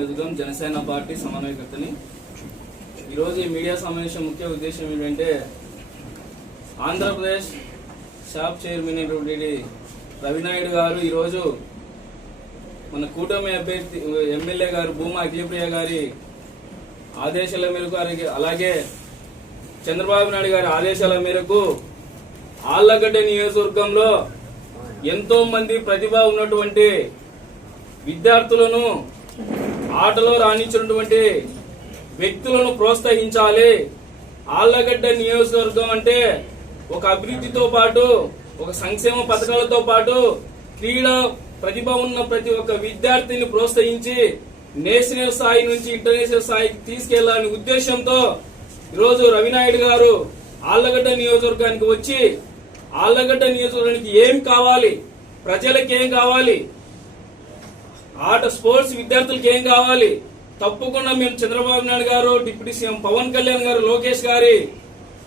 నియోజకవర్గం జనసేన పార్టీ సమన్వయకర్తని. ఈరోజు ఈ మీడియా సమావేశం ముఖ్య ఉద్దేశం ఏంటంటే ఆంధ్రప్రదేశ్ షాప్ చైర్మన్ అయినటువంటి రవినాయుడు గారు ఈరోజు మన కూటమి అభ్యర్థి ఎమ్మెల్యే గారు భూమా అఖిలప్రియ గారి ఆదేశాల మేరకు, అలాగే చంద్రబాబు నాయుడు గారి ఆదేశాల మేరకు ఆళ్లగడ్డ నియోజకవర్గంలో ఎంతో మంది ప్రతిభ ఉన్నటువంటి విద్యార్థులను ఆటలో రాణించినటువంటి వ్యక్తులను ప్రోత్సహించాలి. ఆళ్లగడ్డ నియోజకవర్గం అంటే ఒక అభివృద్ధితో పాటు, ఒక సంక్షేమ పథకాలతో పాటు క్రీడా ప్రతిభ ఉన్న ప్రతి ఒక్క విద్యార్థిని ప్రోత్సహించి నేషనల్ స్థాయి నుంచి ఇంటర్నేషనల్ స్థాయికి తీసుకెళ్లాలనే ఉద్దేశంతో ఈరోజు రవినాయుడు గారు ఆళ్లగడ్డ నియోజకవర్గానికి వచ్చి ఆళ్లగడ్డ నియోజకవర్గానికి ఏం కావాలి, ప్రజలకు ఏం కావాలి, ఆట స్పోర్ట్స్ విద్యార్థులకు ఏం కావాలి, తప్పకుండా మేము చంద్రబాబు నాయుడు గారు, డిప్యూటీ సీఎం పవన్ కళ్యాణ్ గారు, లోకేష్ గారి,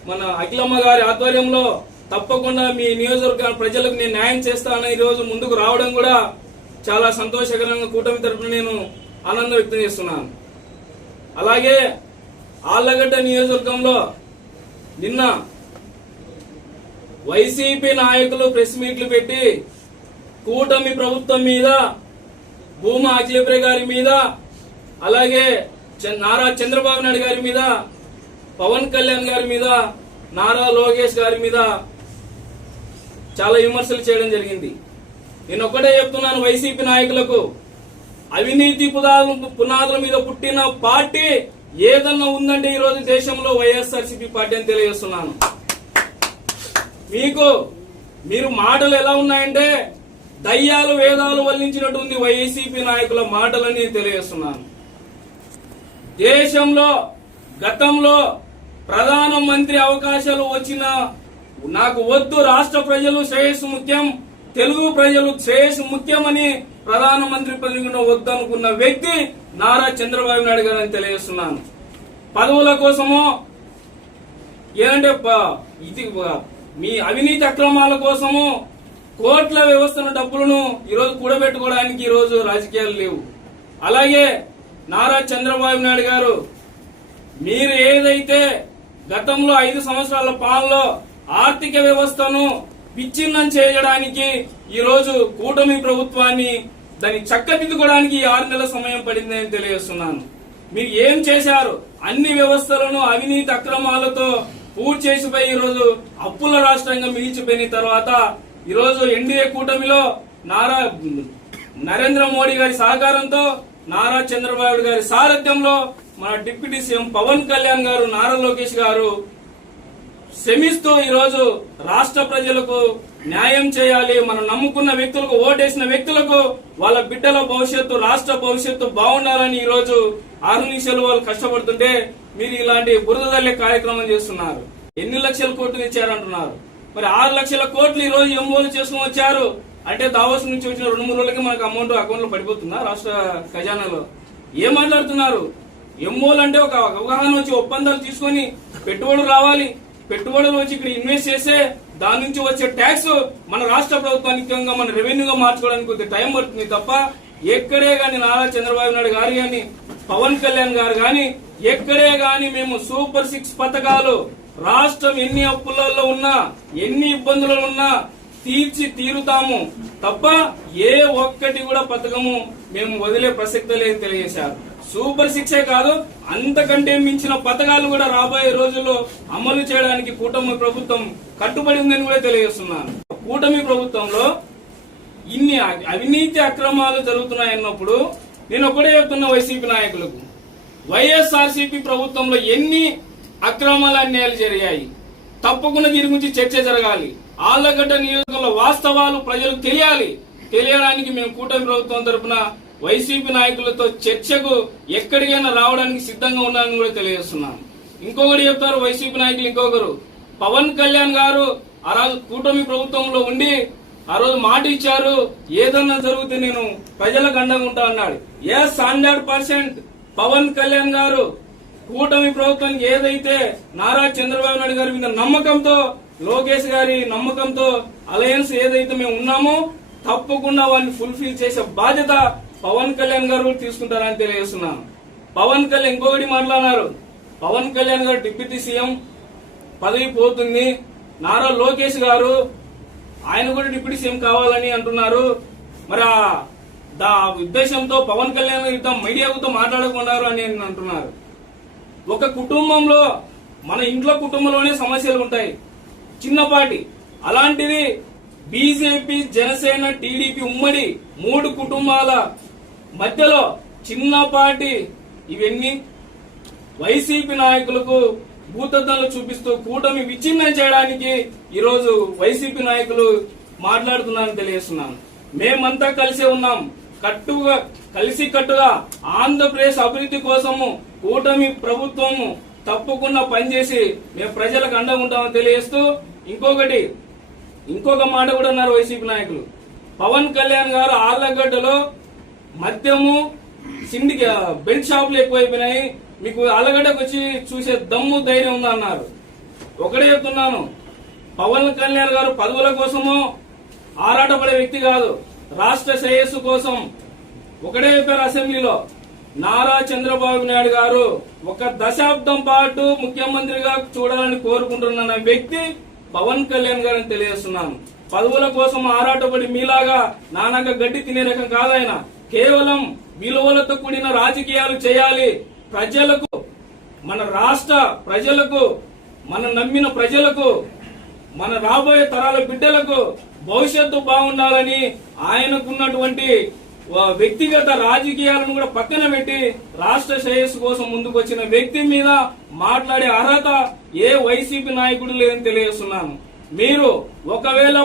మన అఖిలమ్మ గారి ఆధ్వర్యంలో తప్పకుండా మీ నియోజకవర్గ ప్రజలకు నేను న్యాయం చేస్తానని ఈరోజు ముందుకు రావడం కూడా చాలా సంతోషకరంగా కూటమి తరఫున నేను ఆనందం వ్యక్తం చేస్తున్నాను. అలాగే ఆళ్లగడ్డ నియోజకవర్గంలో నిన్న వైసీపీ నాయకులు ప్రెస్ మీట్లు పెట్టి కూటమి ప్రభుత్వం మీద, భూమా అఖిలప్రియ గారి మీద, అలాగే నారా చంద్రబాబు నాయుడు గారి మీద, పవన్ కళ్యాణ్ గారి మీద, నారా లోకేష్ గారి మీద చాలా విమర్శలు చేయడం జరిగింది. నేను ఒక్కటే చెప్తున్నాను వైసీపీ నాయకులకు, అవినీతి పునాదుల మీద పుట్టిన పార్టీ ఏదన్నా ఉందంటే ఈరోజు దేశంలో వైఎస్ఆర్సీపీ పార్టీ అని తెలియజేస్తున్నాను. మీరు మాటలు ఎలా ఉన్నాయంటే దయ్యాలు వేదాలు వల్లించినట్టుంది వైసీపీ నాయకుల మాటలని తెలియజేస్తున్నాను. దేశంలో గతంలో ప్రధానమంత్రి అవకాశాలు వచ్చిన నాకు వద్దు, రాష్ట్ర ప్రజలు శ్రేయస్సు ముఖ్యం, తెలుగు ప్రజలు శ్రేయస్సు ముఖ్యమని ప్రధానమంత్రి పదవిలో వద్దనుకున్న వ్యక్తి నారా చంద్రబాబు నాయుడు గారు అని తెలియజేస్తున్నాను. పదవుల కోసమో ఏంటంటే ఇది మీ అవినీతి అక్రమాల కోసము కోట్ల వ్యవస్థను డబ్బులను ఈరోజు కూడబెట్టుకోవడానికి ఈరోజు రాజకీయాలు లేవు. అలాగే నారా చంద్రబాబు నాయుడు గారు మీరు ఏదైతే గతంలో 5 సంవత్సరాల పాలనలో ఆర్థిక వ్యవస్థను విచ్ఛిన్నం చేయడానికి ఈరోజు కూటమి ప్రభుత్వాన్ని దాన్ని చక్కదిద్దుకోవడానికి 6 నెలల సమయం పడిందని తెలియజేస్తున్నాను. మీరు ఏం చేశారు? అన్ని వ్యవస్థలను అవినీతి అక్రమాలతో పూర్తి చేసిపోయి ఈరోజు అప్పుల రాష్ట్రంగా మిగిల్చిపోయిన తర్వాత ఈరోజు ఎన్డీఏ కూటమిలో నరేంద్ర మోడీ గారి సహకారంతో, నారా చంద్రబాబు గారి సారథ్యంలో మన డిప్యూటీ సీఎం పవన్ కళ్యాణ్ గారు, నారా లోకేష్ గారు శ్రమిస్తూ ఈరోజు రాష్ట్ర ప్రజలకు న్యాయం చేయాలి, మనం నమ్ముకున్న వ్యక్తులకు, ఓటేసిన వ్యక్తులకు వాళ్ళ బిడ్డల భవిష్యత్తు, రాష్ట్ర భవిష్యత్తు బాగుండాలని ఈరోజు 6 నిమిషాలు వాళ్ళు కష్టపడుతుంటే మీరు ఇలాంటి బురద తల్లే కార్యక్రమం చేస్తున్నారు. ఎన్ని లక్షల కోట్లు ఇచ్చారంటున్నారు. మరి 6 లక్షల కోట్లు ఈ రోజు ఎంఓలు చేసుకుని వచ్చారు అంటే దావోస్ నుంచి వచ్చిన 2-3 రోజులకి మనకు అమౌంట్ అకౌంట్ లో పడిపోతుందా రాష్ట్ర ఖజానాలో? ఏం మాట్లాడుతున్నారు? ఎంఓలు అంటే ఒక అవగాహన వచ్చి ఒప్పందాలు తీసుకొని పెట్టుబడులు రావాలి, పెట్టుబడులు వచ్చి ఇక్కడ ఇన్వెస్ట్ చేస్తే దాని నుంచి వచ్చే ట్యాక్స్ మన రాష్ట్ర ప్రభుత్వానికి మన రెవెన్యూగా మార్చుకోవడానికి కొద్ది టైం పడుతుంది తప్ప ఎక్కడే గాని నారా చంద్రబాబు నాయుడు గారు గాని, పవన్ కళ్యాణ్ గారు గాని ఎక్కడే గాని మేము సూపర్ 6 పథకాలు రాష్ట్రం ఎన్ని అప్పులలో ఉన్నా, ఎన్ని ఇబ్బందులు ఉన్నా తీరుతాము తప్ప ఏ ఒక్కటి కూడా పథకము మేము వదిలే ప్రసక్తి లేదు తెలియజేశారు. సూపర్ 6 కాదు, అంతకంటే మించిన పథకాలు కూడా రాబోయే రోజుల్లో అమలు చేయడానికి కూటమి ప్రభుత్వం కట్టుబడి ఉందని కూడా తెలియజేస్తున్నాను. కూటమి ప్రభుత్వంలో ఇన్ని అవినీతి అక్రమాలు జరుగుతున్నాయన్నప్పుడు నేను ఒకటే చెప్తున్నా వైసీపీ నాయకులకు, వైఎస్ఆర్సీపీ ప్రభుత్వంలో ఎన్ని అక్రమాలు అన్యాయాలు జరిగాయి, తప్పకుండా దీని గురించి చర్చ జరగాలి. ఆళ్లగడ్డ నియోజకవర్గంలో వాస్తవాలు ప్రజలకు తెలియడానికి మేము కూటమి ప్రభుత్వం తరఫున వైసీపీ నాయకులతో చర్చకు ఎక్కడికైనా రావడానికి సిద్ధంగా ఉన్నారని కూడా తెలియజేస్తున్నాం. ఇంకొకటి చెప్తారు వైసీపీ నాయకులు, ఇంకొకరు పవన్ కళ్యాణ్ గారు ఆ రోజు కూటమి ప్రభుత్వంలో ఉండి ఆ రోజు మాట ఇచ్చారు, ఏదన్నా జరిగితే నేను ప్రజలకు అండగా ఉంటా అన్నాడు. 100% పవన్ కళ్యాణ్ గారు కూటమి ప్రభుత్వానికి ఏదైతే నారా చంద్రబాబు నాయుడు గారి మీద నమ్మకంతో, లోకేష్ గారి నమ్మకంతో అలయన్స్ ఏదైతే మేము ఉన్నామో తప్పకుండా వాళ్ళని ఫుల్ఫిల్ చేసే బాధ్యత పవన్ కళ్యాణ్ గారు కూడా తీసుకుంటారని తెలియజేస్తున్నాను. పవన్ కళ్యాణ్ ఇంకొకటి మాట్లాడినారు. పవన్ కళ్యాణ్ గారు డిప్యూటీ సీఎం పదవి పోతుంది, నారా లోకేష్ గారు ఆయన కూడా డిప్యూటీ సీఎం కావాలని అంటున్నారు. మరి ఆ ఉద్దేశంతో పవన్ కళ్యాణ్ గారు మీడియాతో మాట్లాడకున్నారు అని అంటున్నారు. ఒక కుటుంబంలో మన ఇంట్లో కుటుంబంలోనే సమస్యలు ఉంటాయి చిన్నపాటి. అలాంటిది బీజేపీ, జనసేన, టీడీపీ ఉమ్మడి 3 కుటుంబాల మధ్యలో చిన్నపాటి ఇవన్నీ వైసీపీ నాయకులకు భూతద్దంలు చూపిస్తూ కూటమి విచ్ఛిన్నం చేయడానికి ఈరోజు వైసీపీ నాయకులు మాట్లాడుతున్నారని తెలియజేస్తున్నాను. మేమంతా కలిసే ఉన్నాం, కట్టుగా ఆంధ్రప్రదేశ్ అభివృద్ధి కోసము కూటమి ప్రభుత్వము తప్పకుండా పనిచేసి మేము ప్రజలకు అండగా ఉంటామని తెలియజేస్తూ ఇంకొక మాట కూడా అన్నారు వైసీపీ నాయకులు. పవన్ కళ్యాణ్ గారు ఆళ్లగడ్డలో మద్యము బెల్ట్ షాపులు ఎక్కువైపోయినాయి, మీకు ఆళ్లగడ్డకు వచ్చి చూసే దమ్ము ధైర్యం ఉందా అన్నారు. ఒకటే చెప్తున్నాను, పవన్ కళ్యాణ్ గారు పదవుల కోసమో ఆరాటపడే వ్యక్తి కాదు, రాష్ట్ర శ్రేయస్సు కోసం ఒకటే చెప్పారు అసెంబ్లీలో. నారా చంద్రబాబు నాయుడు గారు 1 దశాబ్దం పాటు ముఖ్యమంత్రిగా చూడాలని కోరుకుంటున్న వ్యక్తి పవన్ కళ్యాణ్ గారిని తెలియజేస్తున్నాను. పదవుల కోసం ఆరాటపడి మీలాగా నానాక గడ్డి తినే రకం కాదాయన. కేవలం విలువలతో కూడిన రాజకీయాలు చేయాలి. ప్రజలకు, మన రాష్ట్ర ప్రజలకు, మన నమ్మిన ప్రజలకు, మన రాబోయే తరాల బిడ్డలకు భవిష్యత్తు బాగుండాలని ఆయనకున్నటువంటి వ్యక్తిగత రాజకీయాలను కూడా పక్కన పెట్టి రాష్ట్ర శ్రేయస్సు కోసం ముందుకు వచ్చిన వ్యక్తి మీద మాట్లాడే అర్హత ఏ వైసీపీ నాయకుడు లేదని తెలియజేస్తున్నాను. మీరు ఒకవేళ